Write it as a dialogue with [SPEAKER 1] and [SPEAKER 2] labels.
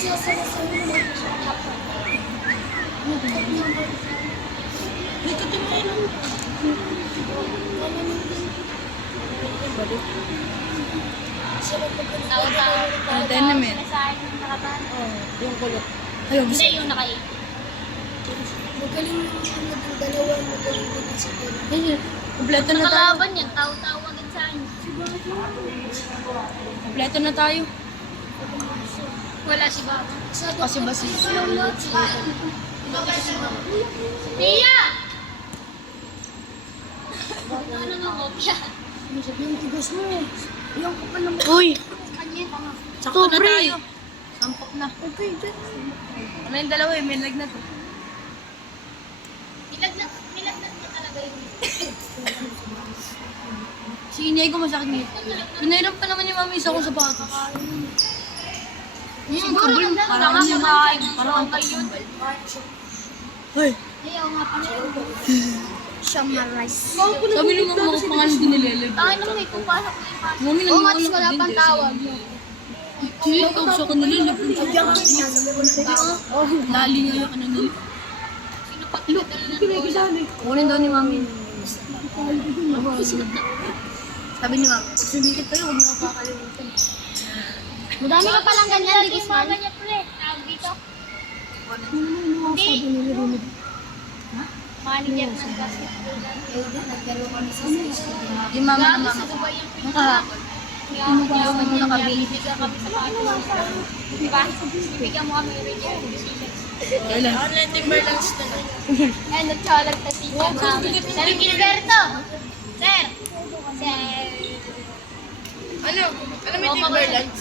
[SPEAKER 1] yun.
[SPEAKER 2] Namin?
[SPEAKER 3] Sa akin yung
[SPEAKER 2] kulot. Ayaw, gusto.
[SPEAKER 3] Hindi yung nakai.
[SPEAKER 1] Magaling yung ano ng dalawa, magaling din ang siguro.
[SPEAKER 2] Ayun, Kompleto na tayo.
[SPEAKER 3] Nakalaban yan, tao-tao agad.
[SPEAKER 2] Kompleto na tayo.
[SPEAKER 3] Wala si Bob.
[SPEAKER 2] Kasi ba si...
[SPEAKER 3] Mia! Ano nga kopya?
[SPEAKER 1] Yung tigas mo. Yung kapal ng
[SPEAKER 2] Uy!
[SPEAKER 3] Kanya, tama.
[SPEAKER 2] Sakto na tayo. Sampok na.
[SPEAKER 1] Okay, dyan.
[SPEAKER 2] Ano yung dalawa eh? May lag na to.
[SPEAKER 3] Nilagnat, nilagnat mo talaga yun.
[SPEAKER 2] Si inay ko masakit nito. Pinairam pa naman ni mami isa kong sapatos. Yung
[SPEAKER 3] nagdala
[SPEAKER 2] parang
[SPEAKER 3] ka
[SPEAKER 2] ano yun.
[SPEAKER 3] kumakain.
[SPEAKER 2] Parang ang
[SPEAKER 3] ngayon.
[SPEAKER 2] Hoy!
[SPEAKER 3] Ayaw nga pala.
[SPEAKER 1] Shama rice.
[SPEAKER 2] Sabi nung mga pangalan din nileleb.
[SPEAKER 3] Tayo nang may pupasok na yung pasok.
[SPEAKER 2] Mami nang
[SPEAKER 3] tapos wala pang tawag.
[SPEAKER 2] Hindi, ikaw sa kanila. Lali nga yung ano nila.
[SPEAKER 3] Sino pa pinadala ng bola?
[SPEAKER 2] Kunin daw ni mami. Sabi ni mami, sumikit tayo, huwag mo kakalimutan.
[SPEAKER 3] Madami ka palang ganyan, di kisman. Mga ganyan pre, tawag dito. Hindi. Manager ng basketball.
[SPEAKER 2] Yung mama na
[SPEAKER 3] Lagi
[SPEAKER 2] mama.
[SPEAKER 3] sa Dubai yung
[SPEAKER 2] Nung kahapon.
[SPEAKER 3] Kaya
[SPEAKER 2] mo na kami.
[SPEAKER 3] Bibigyan kami sa basketball. Diba? Bibigyan mo kami decisions.
[SPEAKER 2] Kailan?
[SPEAKER 1] Online Timberlands na lang.
[SPEAKER 3] Eh, nagsalag na teacher namin. Sir Gilberto! Sir! Sir!
[SPEAKER 1] Ano? Ano may Timberlands?